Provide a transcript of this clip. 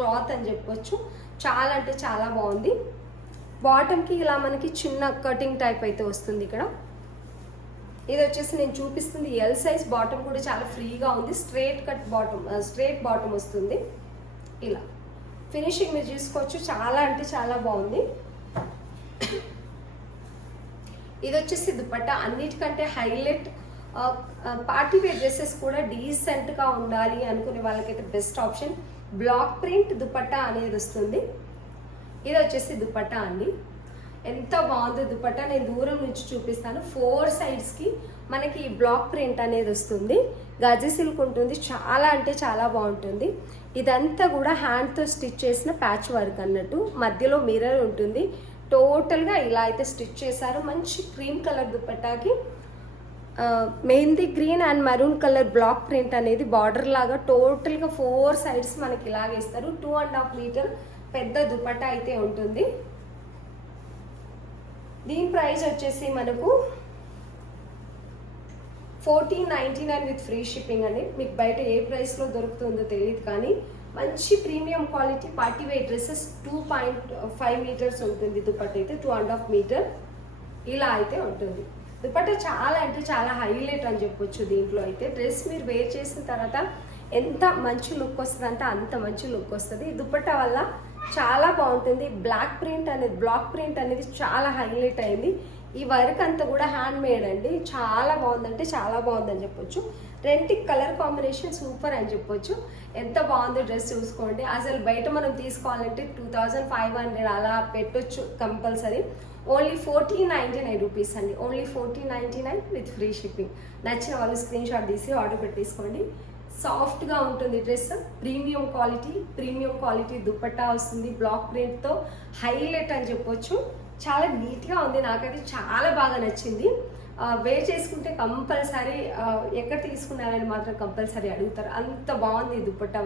Cloth అని చెప్పొచ్చు. చాలా అంటే చాలా బాగుంది. బాటమ్కి ఇలా మనకి చిన్న కటింగ్ టైప్ అయితే వస్తుంది. ఇక్కడ ఇది వచ్చేసి నేను చూపిస్తుంది ఎల్ సైజ్. బాటమ్ కూడా చాలా ఫ్రీగా ఉంది. Straight cut bottom, straight bottom వస్తుంది. ఇలా ఫినిషింగ్ మీరు చూసుకోవచ్చు. చాలా అంటే చాలా బాగుంది. ఇది వచ్చేసి దుపట్టా. అన్నిటికంటే హైలైట్ పార్టీ వేర్ డ్రెస్సెస్ కూడా డీసెంట్గా ఉండాలి అనుకునే వాళ్ళకైతే best option. Black print dupatta అనేది వస్తుంది. ఇది వచ్చేసి దుపట్టా అండి. ఎంత బాగుంది దుపట్టా. నేను దూరం నుంచి చూపిస్తాను. 4 సైడ్స్కి మనకి బ్లాక్ ప్రింట్ అనేది వస్తుంది. గజి సిల్క్ ఉంటుంది. చాలా అంటే చాలా బాగుంటుంది. ఇదంతా కూడా హ్యాండ్తో స్టిచ్ చేసిన ప్యాచ్ వర్క్ అన్నట్టు. మధ్యలో మిర్రర్ ఉంటుంది. టోటల్గా ఇలా అయితే స్టిచ్ చేశారు. మంచి క్రీమ్ కలర్ దుపట్టాకి mehndi green and maroon colour black print అనేది బార్డర్ లాగా టోటల్గా 4 సైడ్స్ మనకి ఇలాగే ఇస్తారు. 2.5 మీటర్ పెద్ద దుపట్టా అయితే ఉంటుంది. దీని ప్రైస్ వచ్చేసి మనకు 1499 విత్ ఫ్రీ షిప్పింగ్ అండి. మీకు బయట ఏ ప్రైస్లో దొరుకుతుందో తెలియదు, కానీ మంచి premium quality party wear dresses. 2.5 metres ఉంటుంది దుపట్టా అయితే. 2.5 మీటర్ ఇలా అయితే ఉంటుంది. దుపట్టా చాలా అంటే చాలా హైలైట్ అని చెప్పొచ్చు. దీంట్లో అయితే డ్రెస్ మీరు వేర్ చేసిన తర్వాత ఎంత మంచి లుక్ వస్తుంది అంటే అంత మంచి లుక్ వస్తుంది. దుపట్టా వల్ల చాలా బాగుంటుంది. బ్లాక్ ప్రింట్ అనేది, బ్లాక్ ప్రింట్ అనేది చాలా హైలైట్ అయింది. ఈ వర్క్ అంతా కూడా హ్యాండ్ మేడ్ అండి. చాలా బాగుందంటే చాలా బాగుందని చెప్పొచ్చు. రెంటికి కలర్ కాంబినేషన్ సూపర్ అని చెప్పొచ్చు. ఎంత బాగుందో డ్రెస్ చూసుకోండి. అసలు బయట మనం తీసుకోవాలంటే 2500 అలా పెట్టొచ్చు కంపల్సరీ. ఓన్లీ 1499 రూపీస్ అండి. Only 1499 with free shipping. నచ్చిన వాళ్ళు స్క్రీన్ షాట్ తీసి ఆర్డర్ పెట్టేసుకోండి. సాఫ్ట్గా ఉంటుంది డ్రెస్. ప్రీమియం క్వాలిటీ దుపట్టా వస్తుంది. బ్లాక్ ప్రింట్తో హైలైట్ అని చెప్పొచ్చు. చాలా నీట్గా ఉంది. నాకైతే చాలా బాగా నచ్చింది. వేర్ చేసుకుంటే కంపల్సరీ ఎక్కడ తీసుకున్నారని మాత్రం కంపల్సరీ అడుగుతారు. అంత బాగుంది దుపట్టా.